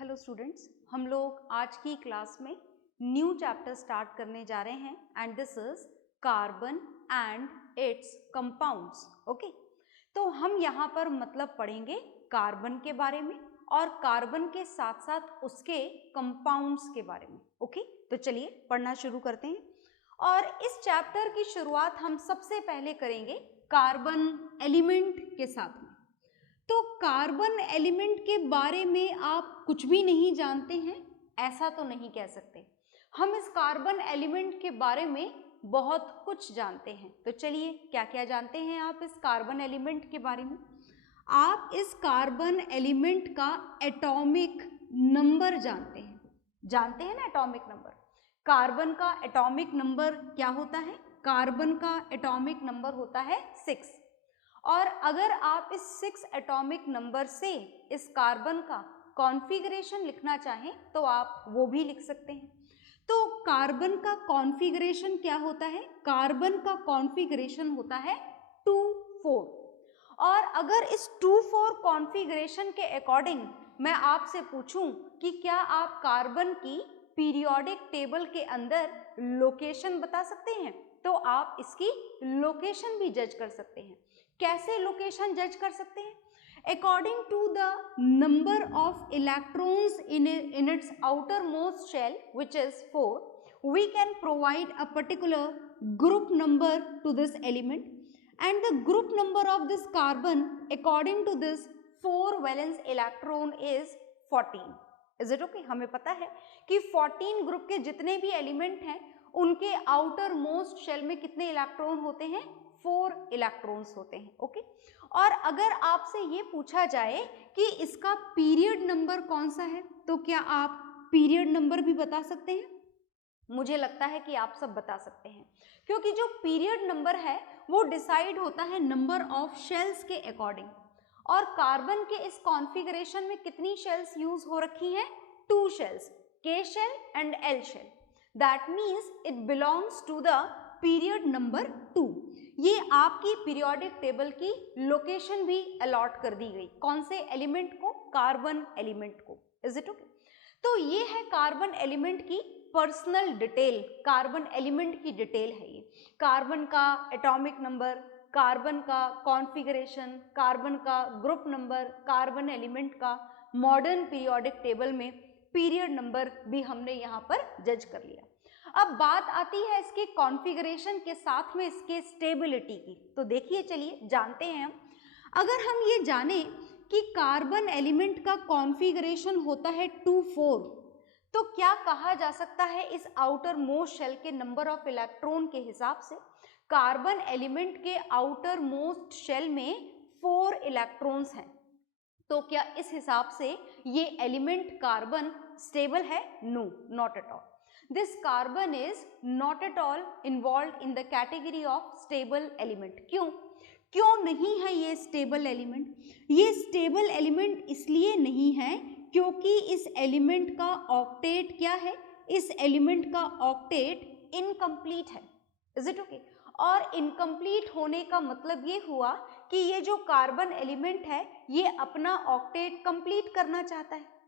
Hello students, हम लोग आज की क्लास में न्यू चैप्टर स्टार्ट करने जा रहे हैं and this is carbon and it's compounds. Okay, तो हम यहाँ पर मतलब पढ़ेंगे कार्बन के बारे में और कार्बन के साथ साथ उसके कंपाउंड्स के बारे में। ओके, तो चलिए पढ़ना शुरू करते हैं। और इस चैप्टर की शुरुआत हम सबसे पहले करेंगे कार्बन एलिमेंट के साथ में। तो कार्बन एलिमेंट के बारे में आप कुछ भी नहीं जानते हैं ऐसा तो नहीं कह सकते। हम इस कार्बन एलिमेंट के बारे में बहुत कुछ जानते हैं। तो चलिए, क्या क्या जानते हैं आप इस कार्बन एलिमेंट के बारे में? आप इस कार्बन एलिमेंट का एटॉमिक नंबर जानते हैं। जानते हैं ना एटॉमिक नंबर? कार्बन का एटॉमिक नंबर क्या होता है? कार्बन का एटॉमिक नंबर होता है 6। और अगर आप इस 6 एटॉमिक नंबर से इस कार्बन का कॉन्फ़िगरेशन लिखना चाहें तो आप वो भी लिख सकते हैं। तो कार्बन का कॉन्फ़िगरेशन क्या होता है? कार्बन का कॉन्फ़िगरेशन होता है 2,4। और अगर इस 2,4 कॉन्फ़िगरेशन के अकॉर्डिंग मैं आपसे पूछूं कि क्या आप कार्बन की पीरियोडिक टेबल के अंदर लोकेशन बता सकते हैं, तो आप इसकी लोकेशन भी जज कर सकते हैं। कैसे लोकेशन जज कर सकते हैं? According to the number of electrons in its outermost shell, which is 4, we can provide a particular group number to this element, and the group number of this carbon according to this 4 valence electron is 14. Is it okay? हमें पता है कि 14 group के जितने भी element हैं उनके outer most shell में कितने इलेक्ट्रॉन होते हैं? 4 इलेक्ट्रॉन्स होते हैं। ओके, और अगर आपसे ये पूछा जाए कि इसका पीरियड नंबर कौन सा है, तो क्या आप पीरियड नंबर भी बता सकते हैं? मुझे लगता है कि आप सब बता सकते हैं, क्योंकि जो पीरियड नंबर है वो डिसाइड होता है नंबर ऑफ शेल्स के अकॉर्डिंग। और कार्बन के इस कॉन्फ़िगरेशन में कितनी शेल्स यूज हो रखी हैं? 2 shells, K shell and L shell. That means it belongs to the period number 2। ये आपकी पीरियोडिक टेबल की लोकेशन भी अलॉट कर दी गई। कौन से एलिमेंट को? कार्बन एलिमेंट को। Is it okay? तो ये है कार्बन एलिमेंट की पर्सनल डिटेल। कार्बन एलिमेंट की डिटेल है ये। कार्बन का एटॉमिक नंबर, कार्बन का कॉन्फ़िगरेशन, कार्बन का ग्रुप नंबर, कार्बन एलिमेंट का मॉडर्न पीरियोडिक टेबल में पीरियड नंबर भी हमने यहाँ पर जज कर लिया। अब बात आती है इसके कॉन्फ़िगरेशन के साथ में इसके स्टेबिलिटी की। तो देखिए, चलिए जानते हैं हम। अगर हम ये जाने कि कार्बन एलिमेंट का कॉन्फ़िगरेशन होता है 2,4, तो क्या कहा जा सकता है इस आउटर मोस्ट शेल के नंबर ऑफ इलेक्ट्रॉन के हिसाब से? कार्बन एलिमेंट के आउटर मोस्ट शेल में 4 इलेक्ट्रॉन्स हैं। तो क्या इस हिसाब से ये एलिमेंट कार्बन स्टेबल है? No, not at all. This carbon is not at all involved in the category of stable element. क्यों नहीं है ये स्टेबल एलिमेंट? ये स्टेबल एलिमेंट इसलिए नहीं है क्योंकि इस एलिमेंट का ऑक्टेट क्या है? इस एलिमेंट का ऑक्टेट इनकम्प्लीट है। Is it okay? और इनकम्प्लीट होने का मतलब ये हुआ कि ये जो कार्बन एलिमेंट है ये अपना ऑक्टेट कंप्लीट करना चाहता है।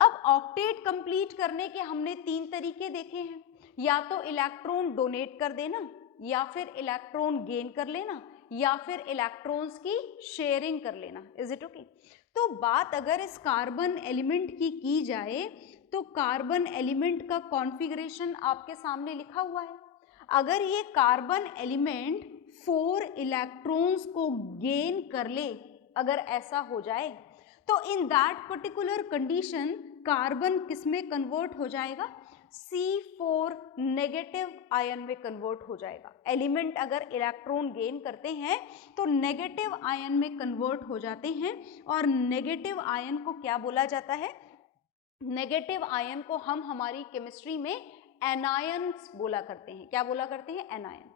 अब ऑक्टेट कंप्लीट करने के हमने 3 तरीके देखे हैं। या तो इलेक्ट्रॉन डोनेट कर देना, या फिर इलेक्ट्रॉन गेन कर लेना, या फिर इलेक्ट्रॉन्स की शेयरिंग कर लेना। Is it okay? तो बात अगर इस कार्बन एलिमेंट की जाए तो कार्बन एलिमेंट का कॉन्फ़िगरेशन आपके सामने लिखा हुआ है। अगर ये कार्बन एलिमेंट 4 इलेक्ट्रॉन्स को गेन कर ले, अगर ऐसा हो जाए, तो in that particular condition carbon किस में कन्वर्ट हो जाएगा? C4 नेगेटिव आयन में कन्वर्ट हो जाएगा। एलिमेंट अगर इलेक्ट्रॉन गेन करते हैं तो नेगेटिव आयन में कन्वर्ट हो जाते हैं। और नेगेटिव आयन को क्या बोला जाता है? नेगेटिव आयन को हम हमारी केमिस्ट्री में एनायंस बोला करते हैं। क्या बोला करते हैं? एनायन।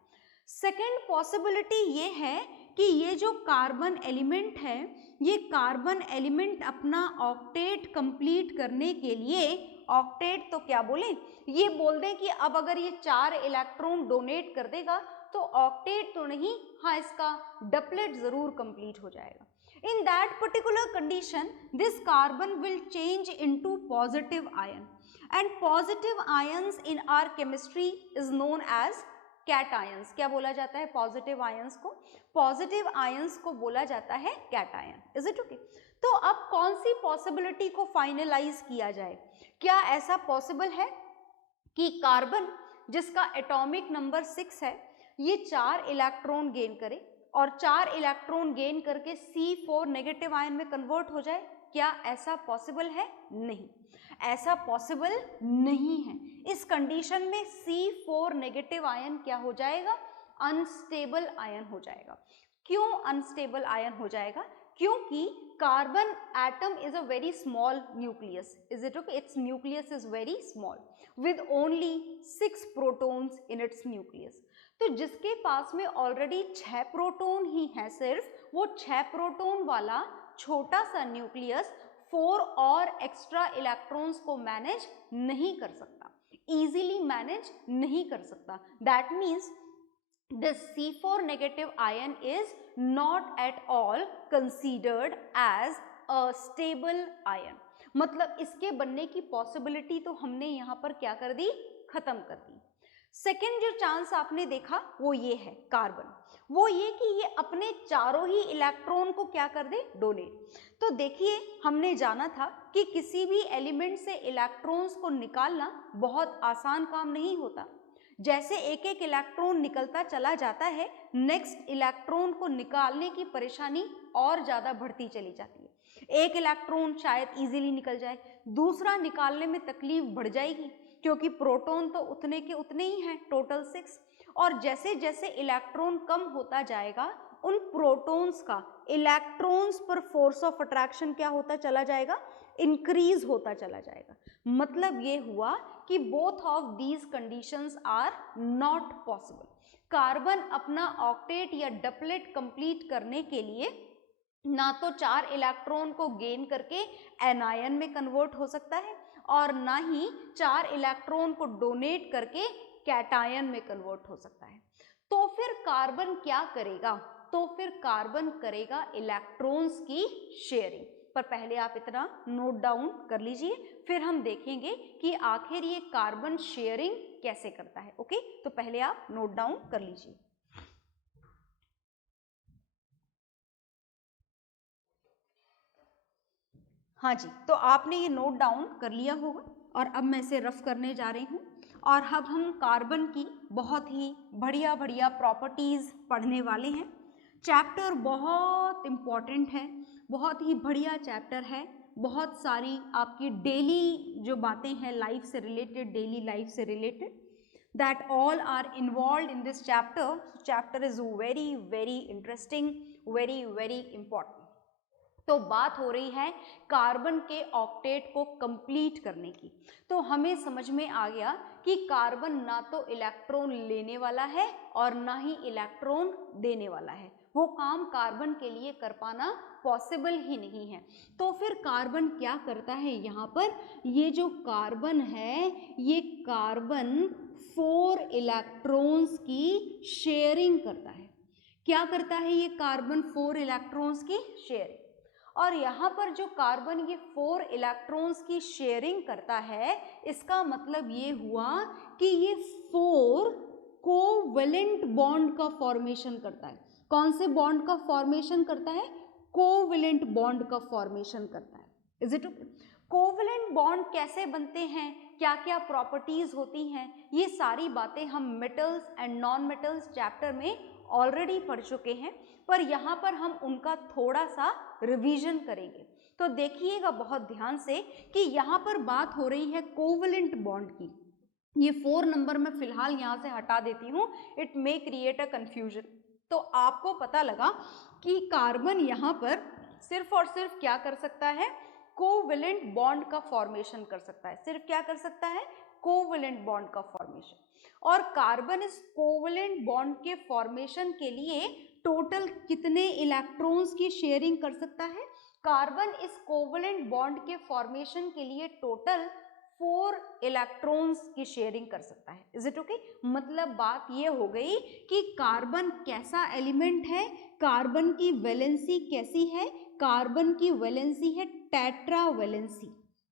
सेकेंड पॉसिबिलिटी ये है कि ये जो कार्बन एलिमेंट है, ये कार्बन एलिमेंट अपना ऑक्टेट कंप्लीट करने के लिए, ऑक्टेट तो क्या बोले, ये बोल दें कि अब अगर ये 4 इलेक्ट्रॉन डोनेट कर देगा तो ऑक्टेट तो नहीं, हाँ इसका डबलेट जरूर कंप्लीट हो जाएगा। In that particular condition, this carbon will change into positive ion, and positive ions in our chemistry is known as cations. क्या बोला जाता है positive ions को? Positive ions को बोला जाता है cation. Is it okay? तो अब कौन सी possibility को finalize किया जाए? क्या ऐसा possible है कि कार्बन जिसका एटॉमिक नंबर 6 है ये 4 इलेक्ट्रॉन गेन करे और 4 इलेक्ट्रॉन गेन करके C4 नेगेटिव आयन में कन्वर्ट हो जाए? क्या ऐसा पॉसिबल है? नहीं, ऐसा पॉसिबल नहीं है। इस कंडीशन में C4 नेगेटिव आयन क्या हो जाएगा? अनस्टेबल आयन हो जाएगा। क्यों अनस्टेबल आयन हो जाएगा? क्योंकि carbon atom is a very small nucleus. Is it okay? It's nucleus is very small with only 6 protons in its nucleus. तो जिसके पास में ऑलरेडी 6 प्रोटॉन ही है सिर्फ, वो 6 प्रोटॉन वाला छोटा सा न्यूक्लियस 4 और एक्स्ट्रा इलेक्ट्रॉन्स को मैनेज नहीं कर सकता, इजीली मैनेज नहीं कर सकता। That means this C4 negative ion is not at all considered as a stable ion. मतलब इसके बनने की पॉसिबिलिटी तो हमने यहाँ पर क्या कर दी? खत्म कर दी। सेकेंड जो चांस आपने देखा वो ये है कार्बन, वो ये कि ये अपने चारों ही इलेक्ट्रॉन को क्या कर दे? डोनेट। तो देखिए हमने जाना था कि किसी भी एलिमेंट से इलेक्ट्रॉन्स को निकालना बहुत आसान काम नहीं होता। जैसे एक एक इलेक्ट्रॉन निकलता चला जाता है, नेक्स्ट इलेक्ट्रॉन को निकालने की परेशानी और ज़्यादा बढ़ती चली जाती है। एक इलेक्ट्रॉन शायद इजीली निकल जाए, दूसरा निकालने में तकलीफ बढ़ जाएगी क्योंकि प्रोटॉन तो उतने के उतने ही हैं, टोटल 6। और जैसे जैसे इलेक्ट्रॉन कम होता जाएगा उन प्रोटॉन्स का इलेक्ट्रॉन्स पर फोर्स ऑफ अट्रैक्शन क्या होता चला जाएगा? इंक्रीज होता चला जाएगा। मतलब ये हुआ कि both of these conditions are not possible. Carbon अपना ऑक्टेट या डबलेट कंप्लीट करने के लिए ना तो 4 इलेक्ट्रॉन को गेन करके एनायन में कन्वर्ट हो सकता है और ना ही 4 इलेक्ट्रॉन को डोनेट करके कैटायन में कन्वर्ट हो सकता है। तो फिर कार्बन क्या करेगा? तो फिर कार्बन करेगा इलेक्ट्रॉन्स की शेयरिंग। पर पहले आप इतना नोट डाउन कर लीजिए, फिर हम देखेंगे कि आखिर ये कार्बन शेयरिंग कैसे करता है। ओके, तो पहले आप नोट डाउन कर लीजिए। हाँ जी, तो आपने ये नोट डाउन कर लिया होगा और अब मैं इसे रफ करने जा रही हूँ और अब हम कार्बन की बहुत ही बढ़िया बढ़िया प्रॉपर्टीज़ पढ़ने वाले हैं। चैप्टर बहुत इम्पॉर्टेंट है, बहुत ही बढ़िया चैप्टर है। बहुत सारी आपकी डेली जो बातें हैं लाइफ से रिलेटेड, डेली लाइफ से related, that all are involve in this chapter. Chapter is very very interesting, very very important. तो बात हो रही है कार्बन के ऑक्टेट को कंप्लीट करने की। तो हमें समझ में आ गया कि कार्बन ना तो इलेक्ट्रॉन लेने वाला है और ना ही इलेक्ट्रॉन देने वाला है। वो काम कार्बन के लिए कर पाना पॉसिबल ही नहीं है। तो फिर कार्बन क्या करता है? यहाँ पर ये जो कार्बन है, ये कार्बन 4 इलेक्ट्रॉन्स की शेयरिंग करता है। क्या करता है ये कार्बन? 4 इलेक्ट्रॉन्स की शेयरिंग। और यहाँ पर जो कार्बन ये 4 इलेक्ट्रॉन्स की शेयरिंग करता है, इसका मतलब ये हुआ कि ये 4 कोवेलेंट बॉन्ड का फॉर्मेशन करता है। कौन से बॉन्ड का फॉर्मेशन करता है? कोवेलेंट बॉन्ड का फॉर्मेशन करता है। Is it okay? Covalent bond कैसे बनते हैं, क्या क्या प्रॉपर्टीज होती हैं, ये सारी बातें हम metals and non metals chapter में ऑलरेडी पढ़ चुके हैं, पर यहाँ पर हम उनका थोड़ा सा रिवीजन करेंगे। तो देखिएगा बहुत ध्यान से कि यहाँ पर बात हो रही है कोवेलेंट बॉन्ड की। ये 4 नंबर में फिलहाल यहाँ से हटा देती हूँ, it may create a confusion. तो आपको पता लगा कि कार्बन यहाँ पर सिर्फ और सिर्फ क्या कर सकता है? कोवेलेंट बॉन्ड का फॉर्मेशन कर सकता है। सिर्फ क्या कर सकता है? कोवेलेंट बॉन्ड का फॉर्मेशन। और कार्बन इस कोवेलेंट बॉन्ड के फॉर्मेशन के लिए टोटल कितने इलेक्ट्रॉन्स की शेयरिंग कर सकता है? कार्बन इस कोवेलेंट बॉन्ड के फॉर्मेशन के लिए टोटल 4 इलेक्ट्रॉन्स की शेयरिंग कर सकता है। Is it okay? मतलब बात ये हो गई कि कार्बन कैसा एलिमेंट है, कार्बन की वैलेंसी कैसी है, कार्बन की वैलेंसी है tetra valency.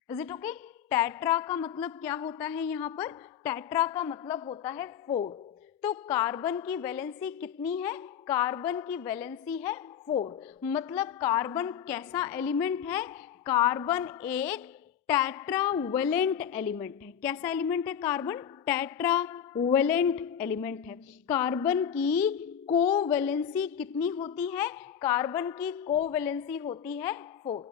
Is it okay? Tetra का मतलब क्या होता है यहाँ पर? टेट्रा का मतलब होता है 4। तो कार्बन की वैलेंसी कितनी है? कार्बन की वैलेंसी है 4। मतलब कार्बन कैसा एलिमेंट है? कार्बन एक टेट्रावेलेंट एलिमेंट है। कैसा एलिमेंट है कार्बन? टेट्रावेलेंट एलिमेंट है। कार्बन की कोवैलेंसी कितनी होती है? कार्बन की कोवैलेंसी होती है 4।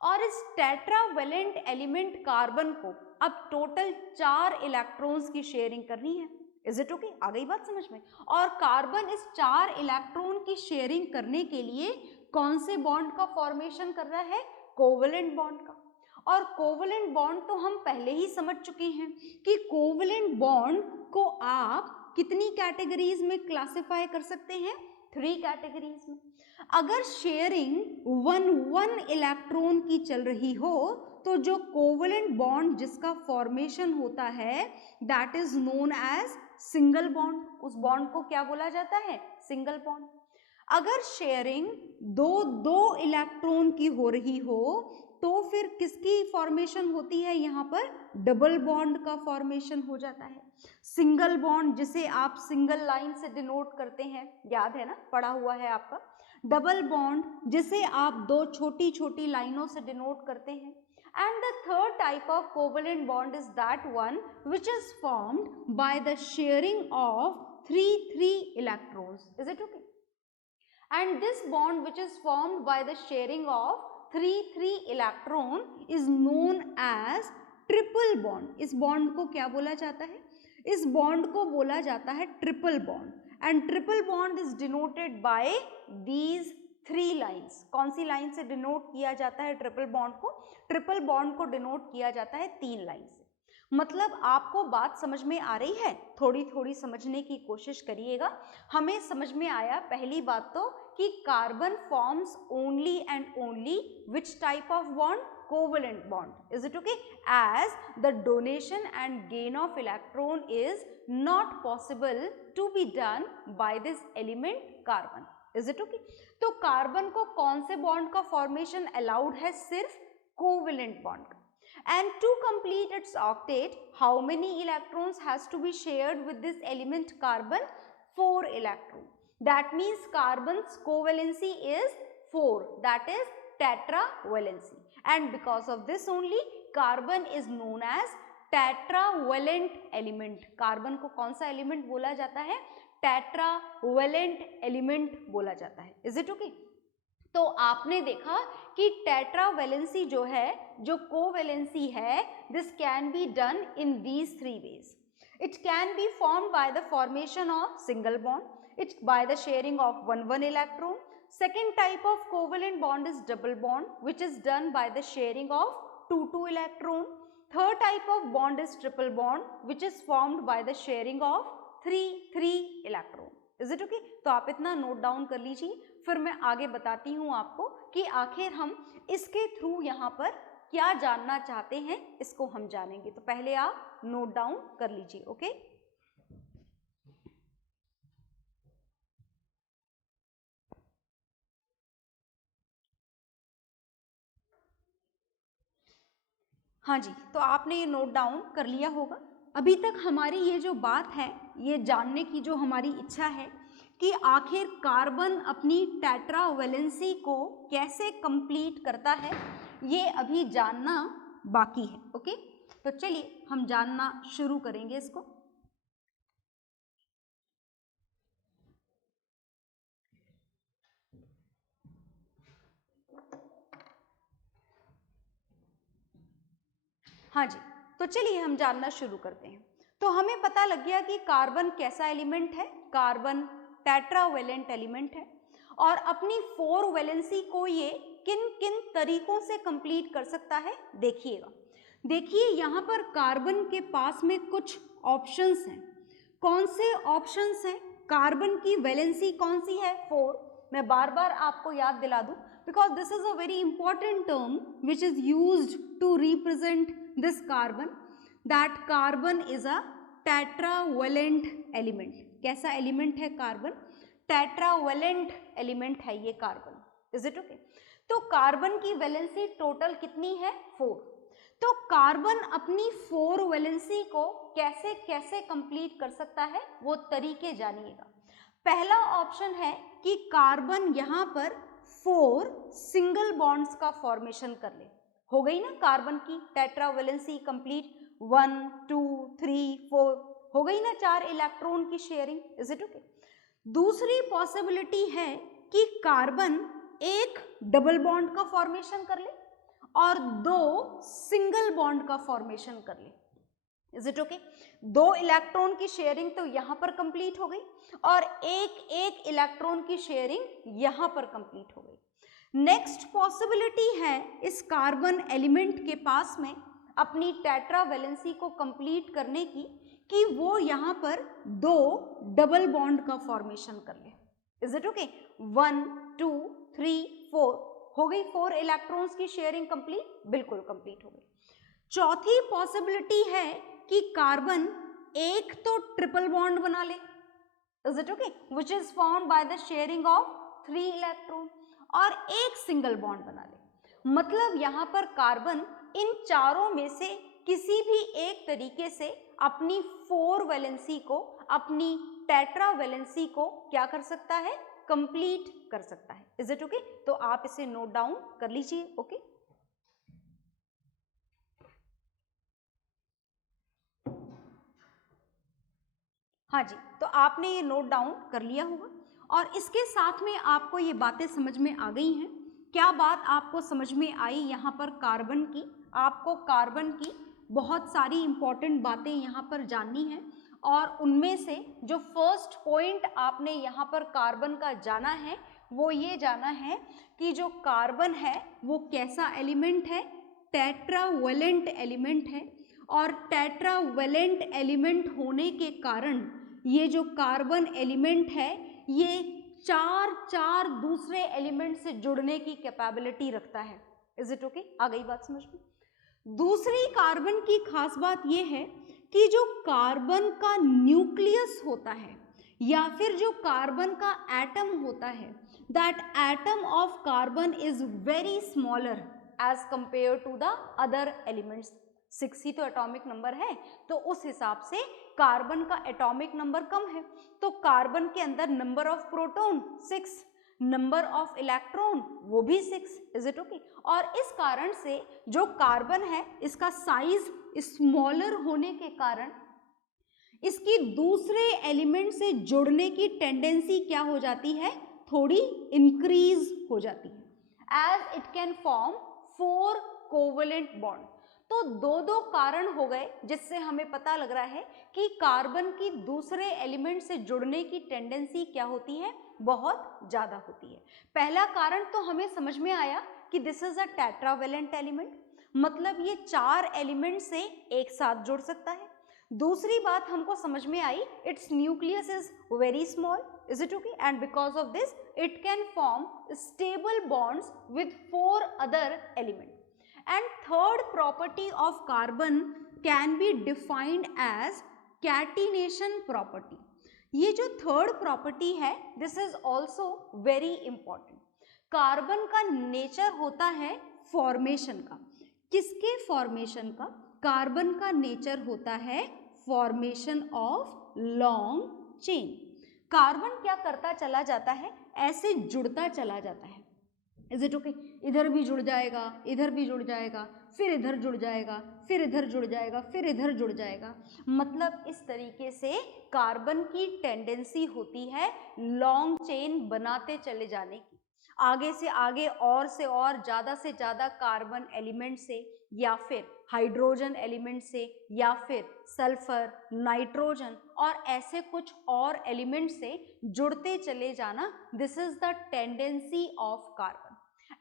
और इस टेट्रावेलेंट एलिमेंट कार्बन को अब टोटल 4 इलेक्ट्रॉन्स की शेयरिंग करनी है। Is it okay? आ गई बात समझ में? और कार्बन इस 4 इलेक्ट्रॉन की शेयरिंग करने के लिए कौन से बॉन्ड का फॉर्मेशन कर रहा है? कोवेलेंट बॉन्ड का। और कोवेलेंट बॉन्ड तो हम पहले ही समझ चुके हैं कि कोवेलेंट बॉन्ड को आप कितनी कैटेगरीज में क्लासिफाई कर सकते हैं? 3 कैटेगरीज में। अगर शेयरिंग 1 इलेक्ट्रॉन की चल रही हो तो जो कोवेलेंट बॉन्ड जिसका फॉर्मेशन होता है that is known as single bond. उस बॉन्ड को क्या बोला जाता है? Single bond. अगर शेयरिंग 2 इलेक्ट्रॉन की हो रही हो तो फिर किसकी फॉर्मेशन होती है? यहाँ पर डबल बॉन्ड का फॉर्मेशन हो जाता है। सिंगल बॉन्ड जिसे आप सिंगल लाइन से डिनोट करते हैं, याद है ना, पढ़ा हुआ है आपका। डबल बॉन्ड जिसे आप 2 छोटी छोटी लाइनों से डिनोट करते हैं। And the third type of covalent bond is that one which is formed by the sharing of 3 electrons. Is it okay? And this bond which is formed by the sharing of 3 electron is known as triple bond. इस bond को क्या बोला जाता है? इस bond को बोला जाता है triple bond. And triple bond is denoted by these 3 lines. कौन सी लाइन से डिनोट किया जाता है ट्रिपल बॉन्ड को? ट्रिपल बॉन्ड को डिनोट किया जाता है 3 लाइन से। मतलब आपको बात समझ में आ रही है? थोड़ी थोड़ी समझने की कोशिश करिएगा। हमें समझ में आया पहली बात तो कि carbon forms only and only which type of bond? Covalent bond. Is it okay? As the donation and gain of electron is not possible to be done by this element carbon. Is it okay? तो carbon को कौन से bond का formation allowed है? सिर्फ covalent bond का। And to complete its octet, how many electrons has to be shared with this element carbon? 4 electrons. That means carbon's covalency is 4. That is tetravalency. And because of this only, carbon is known as tetravalent element. Carbon को कौन सा element बोला जाता है? tetravalent element बोला जाता है। Is it okay? तो आपने देखा कि टेट्रावेलेंसी जो है, जो कोवेलेंसी है, this can be done in these 3 ways. It can be formed by the formation of single bond. It's by the sharing of 1 electron. Second type of covalent bond is double bond, which is done by the sharing of 2 electron. Third type of bond is triple bond, which is formed by the sharing of 3 electron. Is it okay? तो आप इतना note down कर लीजिए, फिर मैं आगे बताती हूँ आपको कि आखिर हम इसके थ्रू यहाँ पर क्या जानना चाहते हैं, इसको हम जानेंगे। तो पहले आप नोट डाउन कर लीजिए। ओके? हाँ जी, तो आपने ये नोट डाउन कर लिया होगा। अभी तक हमारी ये जो बात है, ये जानने की जो हमारी इच्छा है कि आखिर कार्बन अपनी टेट्रावेलेंसी को कैसे कंप्लीट करता है, ये अभी जानना बाकी है। ओके? तो चलिए हम जानना शुरू करेंगे इसको। हाँ जी, तो चलिए हम जानना शुरू करते हैं। तो हमें पता लग गया कि कार्बन कैसा एलिमेंट है। कार्बन टेट्रावेलेंट एलिमेंट है और अपनी 4 वैलेंसी को ये किन किन तरीकों से कंप्लीट कर सकता है, देखिएगा। देखिए यहाँ पर कार्बन के पास में कुछ ऑप्शंस हैं। कौन से ऑप्शंस हैं? कार्बन की वैलेंसी कौन सी है? 4। मैं बार बार आपको याद दिला दूं, because this is a very important term which is used to represent this carbon, that carbon is a tetravalent element. कैसा एलिमेंट है कार्बन? टेट्रावेलेंट एलिमेंट है ये कार्बन। Is it okay? तो कार्बन की वैलेंसी टोटल कितनी है? 4। तो carbon अपनी 4 वैलेंसी को कैसे कैसे कंप्लीट कर सकता है वो तरीके जानिएगा। पहला ऑप्शन है कि कार्बन यहां पर 4 सिंगल बॉन्ड्स का फॉर्मेशन कर ले। हो गई ना कार्बन की टेट्रा वैलेंसी कंप्लीट, 1 2 3 4 हो गई ना 4 इलेक्ट्रॉन की शेयरिंग, इज इट ओके? दूसरी पॉसिबिलिटी है कि कार्बन एक डबल बॉन्ड का फॉर्मेशन कर ले और 2 सिंगल बॉन्ड का फॉर्मेशन कर ले, इज इट ओके? 2 इलेक्ट्रॉन की शेयरिंग तो यहां पर कंप्लीट हो गई और एक इलेक्ट्रॉन की शेयरिंग यहां पर कंप्लीट हो गई। नेक्स्ट पॉसिबिलिटी है इस कार्बन एलिमेंट के पास में अपनी टेट्रा वैलेंसी को कंप्लीट करने की कि वो यहां पर 2 डबल बॉन्ड का फॉर्मेशन कर ले, इज इट ओके? 1 2 3 4 हो गई, 4 इलेक्ट्रॉन्स की शेयरिंग कंप्लीट, बिल्कुल कंप्लीट हो गई। चौथी पॉसिबिलिटी है कि कार्बन एक तो ट्रिपल बॉन्ड बना ले, is it okay, which is formed by the sharing of 3 electron, और एक सिंगल बॉन्ड बना ले। मतलब यहां पर कार्बन इन चारों में से किसी भी एक तरीके से अपनी 4 वैलेंसी को, अपनी टेट्रा वैलेंसी को क्या कर सकता है? कंप्लीट कर सकता है, इज इट ओके? तो आप इसे नोट डाउन कर लीजिए, ओके? हाँ जी, तो आपने ये नोट डाउन कर लिया होगा और इसके साथ में आपको ये बातें समझ में आ गई हैं। क्या बात आपको समझ में आई यहाँ पर कार्बन की? आपको कार्बन की बहुत सारी इंपॉर्टेंट बातें यहाँ पर जाननी है और उनमें से जो फर्स्ट पॉइंट आपने यहाँ पर कार्बन का जाना है वो ये जाना है कि जो कार्बन है वो कैसा एलिमेंट है? टेट्रावेलेंट एलिमेंट है और टेट्रावेलेंट एलिमेंट होने के कारण ये जो कार्बन एलिमेंट है ये चार दूसरे एलिमेंट से जुड़ने की कैपेबिलिटी रखता है, इज इट ओके? आ गई बात समझ में? दूसरी कार्बन की खास बात यह है कि जो कार्बन का न्यूक्लियस होता है या फिर जो कार्बन का एटम होता है, that atom of carbon is very smaller as compare to the other elements. 6 ही तो एटॉमिक नंबर है, तो उस हिसाब से कार्बन का एटॉमिक नंबर कम है, तो कार्बन के अंदर number of proton 6, number of electron वो भी 6, इज इट ओके? और इस कारण से जो कार्बन है इसका साइज स्मॉलर होने के कारण इसकी दूसरे एलिमेंट से जुड़ने की टेंडेंसी क्या हो जाती है? थोड़ी इंक्रीज हो जाती है, as it can form 4 covalent bond. तो दो कारण हो गए जिससे हमें पता लग रहा है कि कार्बन की दूसरे एलिमेंट से जुड़ने की टेंडेंसी क्या होती है? बहुत ज्यादा होती है। पहला कारण तो हमें समझ में आया कि this is a tetravalent element, मतलब ये 4 एलिमेंट से एक साथ जुड़ सकता है। दूसरी बात हमको समझ में आई, it's nucleus is very small, is it okay? And because of this it can form stable bonds with 4 other elements. And third property of carbon can be defined as catenation property. ये जो third property है this is also very important. Carbon का nature होता है formation का। किसके formation का? Carbon का नेचर होता है formation of long chain. Carbon क्या करता चला जाता है? ऐसे जुड़ता चला जाता है, इज इट ओके? इधर भी जुड़ जाएगा, इधर भी जुड़ जाएगा, फिर इधर जुड़ जाएगा, फिर इधर जुड़ जाएगा, फिर इधर जुड़ जाएगा। मतलब इस तरीके से कार्बन की टेंडेंसी होती है लॉन्ग चेन बनाते चले जाने की, आगे से आगे और से और ज़्यादा से ज़्यादा कार्बन एलिमेंट से या फिर हाइड्रोजन एलिमेंट से या फिर सल्फर, नाइट्रोजन और ऐसे कुछ और एलिमेंट से जुड़ते चले जाना। This is the tendency of carbon,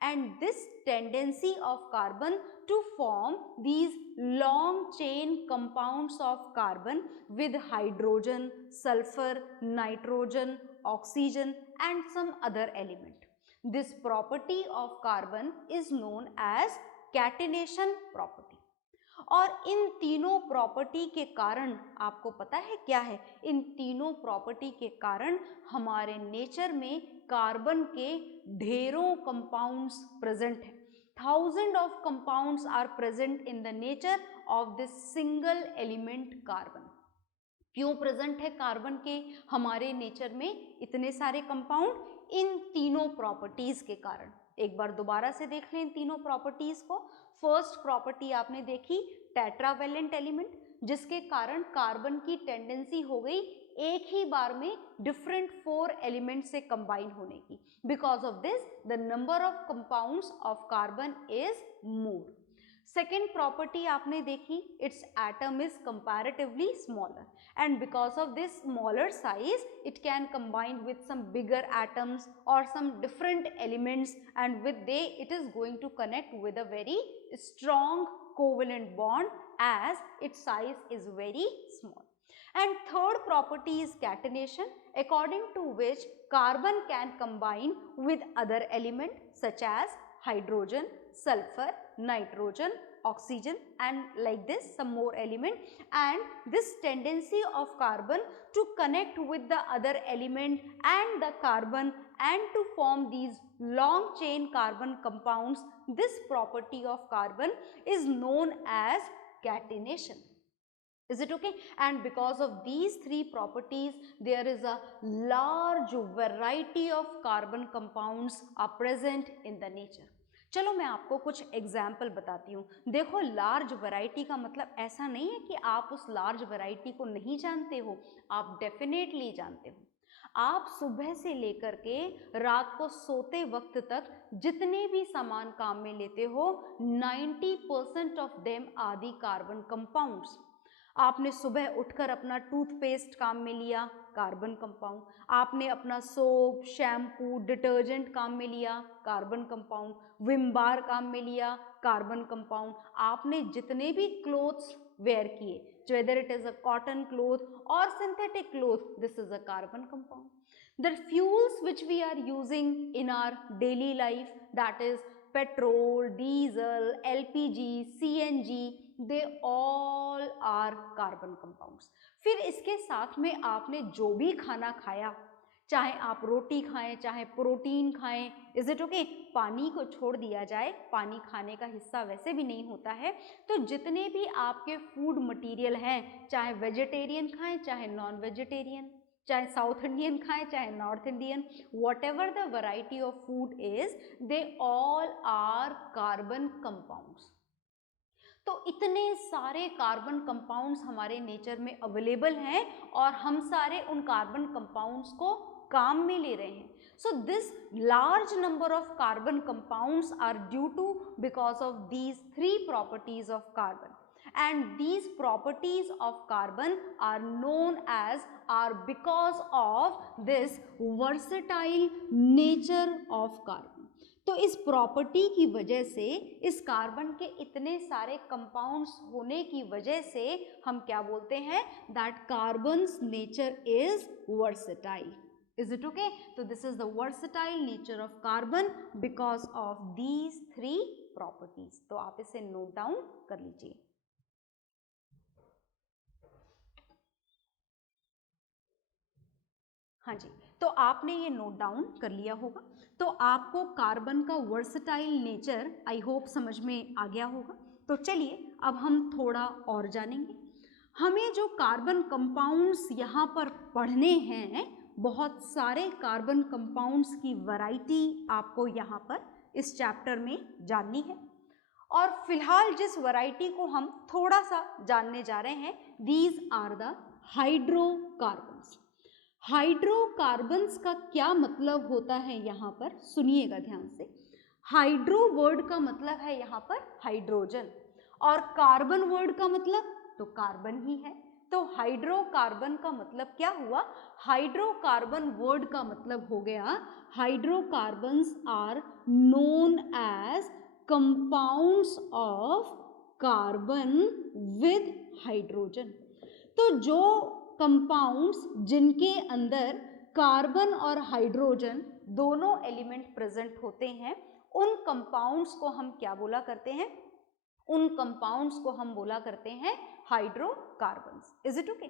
and this tendency of carbon to form these long chain compounds of carbon with hydrogen, sulfur, nitrogen, oxygen and some other element. This property of carbon is known as catenation property. और इन तीनों property के कारण आपको पता है क्या है, इन तीनों प्रॉपर्टी के कारण हमारे नेचर में कार्बन के ढेरों कंपाउंड्स प्रेजेंट है। Thousand of compounds are present in the nature of this single element carbon. क्यों प्रेजेंट है कार्बन के हमारे नेचर में इतने सारे कंपाउंड? इन तीनों प्रॉपर्टीज के कारण। एक बार दोबारा से देख लें इन तीनों प्रॉपर्टीज को। फर्स्ट प्रॉपर्टी आपने देखी टेट्रावेलेंट एलिमेंट, जिसके कारण कार्बन की टेंडेंसी हो गई एक ही बार में डिफरेंट 4 एलिमेंट से कंबाइन होने की। Because of this the number of compounds of carbon is more. Second property आपने देखी, it's atom is comparatively smaller, and because of this smaller size it can combine with some bigger atoms or some different elements, and with they it is going to connect with a very strong covalent bond as its size is very small. And third property is catenation, according to which carbon can combine with other element such as hydrogen, sulfur, nitrogen, oxygen, and like this some more element, and this tendency of carbon to connect with the other element and the carbon and to form these long chain carbon compounds, this property of carbon is known as catenation. Is it okay? And because of these three properties there is a large variety of carbon compounds are present in the nature. चलो मैं आपको कुछ example बताती हूँ। देखो large variety का मतलब ऐसा नहीं है कि आप उस लार्ज वैरायटी को नहीं जानते हो, आप डेफिनेटली जानते हो। आप सुबह से लेकर के रात को सोते वक्त तक जितने भी सामान काम में लेते हो 90% of them are the carbon compounds. आपने सुबह उठकर अपना टूथपेस्ट काम में लिया, कार्बन कंपाउंड। आपने अपना सोप, शैम्पू, डिटर्जेंट काम में लिया, कार्बन कंपाउंड। विम बार काम में लिया, कार्बन कंपाउंड। आपने जितने भी क्लोथ्स वेयर किए, whether it is a cotton cloth or synthetic cloth, this is a carbon compound. The fuels which we are using in our daily life, that is petrol, diesel, LPG, CNG, they all are carbon compounds. फिर इसके साथ में आपने जो भी खाना खाया, चाहे आप रोटी खाएं, चाहे प्रोटीन खाएं, इज इट ओके? पानी को छोड़ दिया जाए, पानी खाने का हिस्सा वैसे भी नहीं होता है, तो जितने भी आपके फूड मटेरियल हैं, चाहे वेजिटेरियन खाएं, चाहे नॉन वेजिटेरियन, चाहे साउथ इंडियन खाएं, चाहे north Indian, whatever the variety of food is, they all are carbon compounds. तो इतने सारे कार्बन कंपाउंड्स हमारे नेचर में अवेलेबल हैं और हम सारे उन कार्बन कंपाउंड्स को काम में ले रहे हैं। So this large number of carbon compounds are due to because of these three properties of carbon, and these properties of carbon are known as are because of this versatile nature of carbon. तो इस property की वजह से, इस carbon के इतने सारे compounds होने की वजह से हम क्या बोलते हैं, that carbons nature is versatile. Is it okay? So this is the versatile nature of carbon because of these three properties. तो आप इसे नोट डाउन कर लीजिए। हाँ जी, तो आपने ये नोट डाउन कर लिया होगा। तो आपको कार्बन का वर्सेटाइल नेचर आई होप समझ में आ गया होगा। तो चलिए अब हम थोड़ा और जानेंगे। हमें जो कार्बन कंपाउंड्स यहाँ पर पढ़ने हैं, बहुत सारे कार्बन कंपाउंड्स की वैरायटी आपको यहाँ पर इस चैप्टर में जाननी है। और फिलहाल जिस वैरायटी को हम थोड़ा सा जानने जा रहे हैं, these are the hydrocarbons. Hydrocarbons का क्या मतलब होता है यहाँ पर, सुनिएगा ध्यान से। हाइड्रो वर्ड का मतलब है यहाँ पर हाइड्रोजन, और कार्बन वर्ड का मतलब तो कार्बन ही है। तो हाइड्रोकार्बन का मतलब क्या हुआ, हाइड्रोकार्बन वर्ड का मतलब हो गया, hydrocarbons are known as compounds of carbon with hydrogen. तो जो कंपाउंड्स जिनके अंदर कार्बन और हाइड्रोजन दोनों एलिमेंट प्रेजेंट होते हैं, उन कंपाउंड्स को हम क्या बोला करते हैं, उन कंपाउंड्स को हम बोला करते हैं हाइड्रोकार्बन्स। Is it okay?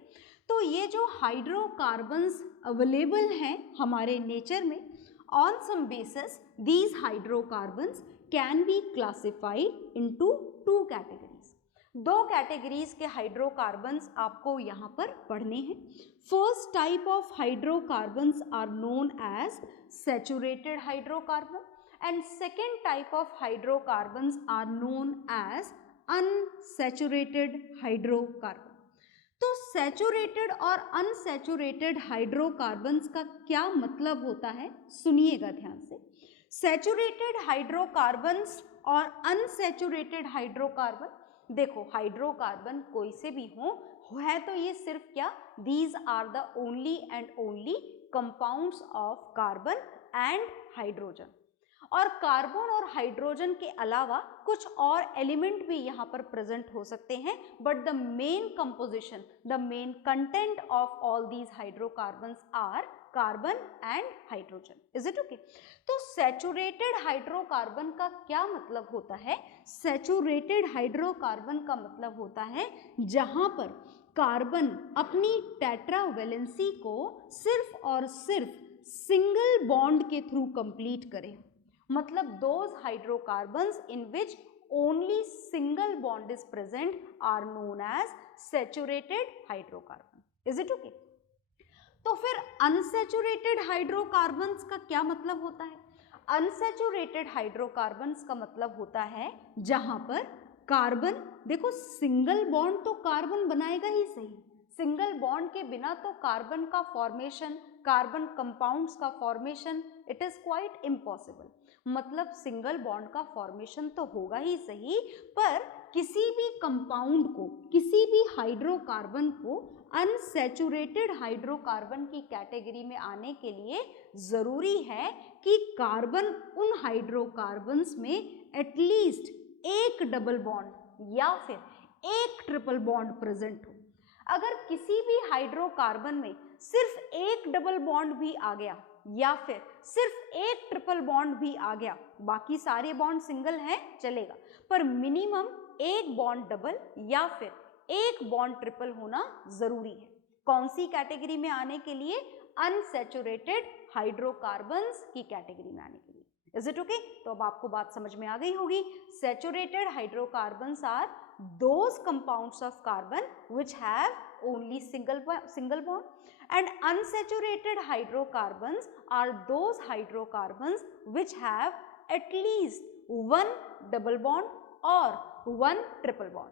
तो ये जो हाइड्रोकार्बन्स अवेलेबल हैं हमारे नेचर में, on some basis these hydrocarbons can be classified into two categories. दो कैटेगरीज के हाइड्रोकार्बन्स आपको यहाँ पर पढ़ने हैं। First type of hydrocarbons are known as saturated hydrocarbon and second type of hydrocarbons are known as unsaturated hydrocarbon। तो saturated और unsaturated hydrocarbons का क्या मतलब होता है, सुनिएगा ध्यान से। सैचुरेटेड हाइड्रोकार्बन्स और अनसैचुरेटेड हाइड्रोकार्बन, देखो हाइड्रोकार्बन कोई से भी हो है तो ये सिर्फ क्या, these are the only and only compounds of carbon and hydrogen. और कार्बन और हाइड्रोजन के अलावा कुछ और एलिमेंट भी यहाँ पर प्रेजेंट हो सकते हैं, but the main composition, the main content of all these hydrocarbons are carbon and hydrogen. Is it okay? तो सैचुरेटेड हाइड्रोकार्बन का क्या मतलब होता है? सैचुरेटेड हाइड्रोकार्बन का मतलब होता है जहां पर कार्बन अपनी टेट्रावैलेंसी को सिर्फ और सिर्फ सिंगल बॉन्ड के थ्रू कंप्लीट करे। मतलब those hydrocarbons in which only single bond is present are known as saturated hydrocarbon। Is it okay? तो फिर unsaturated hydrocarbons का क्या मतलब होता है? unsaturated hydrocarbons का मतलब होता है जहां पर कार्बन, देखो सिंगल बॉन्ड तो कार्बन बनाएगा ही सही, सिंगल बॉन्ड के बिना तो कार्बन का फॉर्मेशन, कार्बन कंपाउंड्स का formation, it is quite impossible. मतलब सिंगल बॉन्ड का फॉर्मेशन तो होगा ही सही, पर किसी भी कंपाउंड को, किसी भी हाइड्रोकार्बन को अनसैचुरेटेड हाइड्रोकार्बन की कैटेगरी में आने के लिए जरूरी है कि कार्बन उन हाइड्रोकार्बन्स में एटलीस्ट एक डबल बॉन्ड या फिर एक ट्रिपल बॉन्ड प्रेजेंट हो। अगर किसी भी हाइड्रोकार्बन में सिर्फ एक डबल बॉन्ड भी आ गया या फिर सिर्फ एक ट्रिपल बॉन्ड भी आ गया, बाकी सारे बॉन्ड सिंगल हैं चलेगा, पर मिनिमम एक बॉन्ड डबल या फिर एक बॉन्ड ट्रिपल होना जरूरी है। कौन सी कैटेगरी में आने के लिए? अनसैचुरेटेड हाइड्रोकार्बन्स की कैटेगरी में आने के लिए। Is it okay? तो अब आपको बात समझ में आ गई होगी। Saturated hydrocarbons are those compounds of carbon which have only single bond, and unsaturated hydrocarbons are those hydrocarbons which have at least one double bond or one triple bond.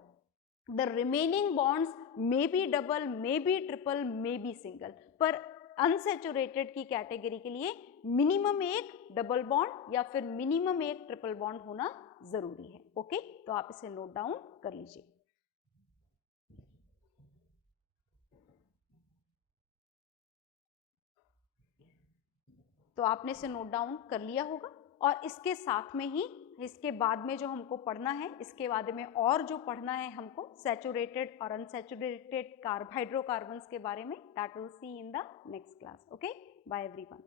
The remaining bonds may be double, may be triple, may be single, पर unsaturated की category के लिए minimum एक double bond या फिर minimum एक triple bond होना जरूरी है। ओके, तो आप इसे नोट डाउन कर लीजिए। तो आपने इसे नोट डाउन कर लिया होगा, और इसके साथ में ही इसके बाद में जो हमको पढ़ना है, इसके बाद में और जो पढ़ना है हमको सैचुरेटेड और अनसैचुरेटेड हाइड्रोकार्बन्स के बारे में, that will see in the next class. Okay, bye everyone.